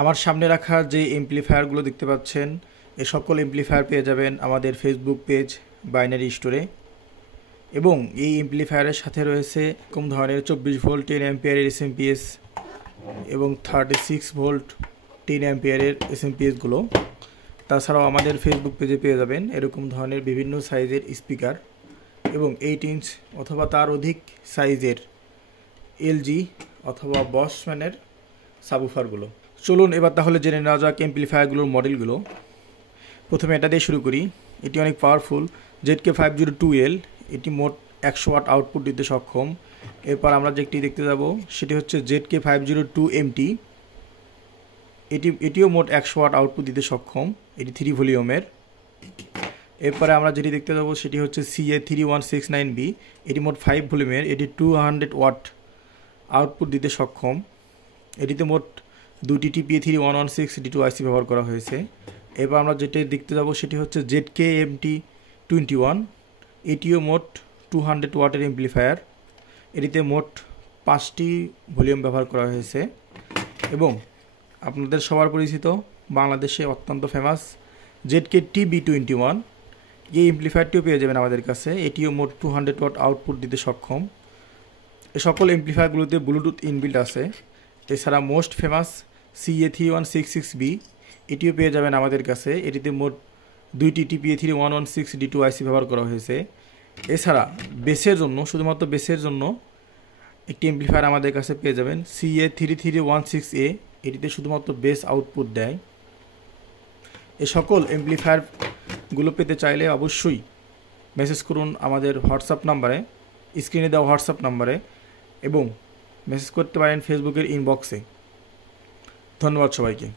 আমার সামনে রাখা যে এমপ্লিফায়ারগুলো দেখতে পাচ্ছেন এ সকল এমপ্লিফায়ার পেয়ে যাবেন আমাদের ফেসবুক পেজ বাইনারি স্টোরে। এবং এই এমপ্লিফায়ারের সাথে রয়েছে কম ধরনের 24 ভোল্ট 10 অ্যাম্পিয়ারের এসএমপিএস এবং 36 ভোল্ট 10 অ্যাম্পিয়ারের এসএমপিএসগুলো। তাছাড়াও আমাদের ফেসবুক পেজে পেয়ে যাবেন এরকম ধরনের বিভিন্ন সাইজের স্পিকার এবং 8 ইঞ্চ অথবা তার অধিক সাইজের এলজি অথবা বসম্যানের সাবউফারগুলো। চলুন এবার তাহলে জেনে নেওয়া যাক এমপ্লিফায়ারগুলোর মডেলগুলো। প্রথমে এটা দিয়ে শুরু করি। এটি অনেক পাওয়ারফুল ZK502L। এটি মোট 100 ওয়াট আউটপুট দিতে সক্ষম। এরপর আমরা যেটি দেখতে যাব সেটি হচ্ছে ZK502MT। এটিও মোট 100 ওয়াট আউটপুট দিতে সক্ষম। এটি 3 ভলিউমের। এরপরে আমরা যেটি দেখতে যাব সেটি হচ্ছে CA3169B। এটি মোট 5 ভলিউমের। এটি 200 ওয়াট আউটপুট দিতে সক্ষম। এটিতে মোট দুটি TPA3116 D2 IC ব্যবহার করা হয়েছে। এবার আমরা যেটি দেখতে যাব সেটি হচ্ছে ZKMT21। এটিও মোট 200 ওয়াটের এমপ্লিফায়ার। এটিতে মোট 5টি ভলিউম ব্যবহার করা হয়েছে। এবং আপনাদের সবার পরিচিত বাংলাদেশে অত্যন্ত ফেমাস ZKTB21, এই এমপ্লিফায়ারটিও পেয়ে যাবেন আমাদের কাছে। এটিও মোট 200 ওয়াট আউটপুট দিতে সক্ষম। এই সকল এমপ্লিফায়ারগুলোতে ব্লুটুথ ইনবিল্ট আছে। এছাড়া মোস্ট ফেমাস CA3166B, এটিও পেয়ে যাবেন আমাদের কাছে। এটিতে মোট দুইটি TPA3116 D2 IC ব্যবহার করা হয়েছে। এছাড়া বেসের জন্য, শুধুমাত্র বেসের জন্য একটি এমপ্লিফায়ার আমাদের কাছে পেয়ে যাবেন CA3316A। এটিতে শুধুমাত্র বেস আউটপুট দেয়। এই সকল এমপ্লিফায়ারগুলো পেতে চাইলে অবশ্যই মেসেজ করুন আমাদের হোয়াটসঅ্যাপ নাম্বারে, স্ক্রিনে দেওয়া হোয়াটসঅ্যাপ নাম্বারে, এবং মেসেজ করতে পারেন ফেসবুকের ইনবক্সে। ধন্যবাদ সবাইকে।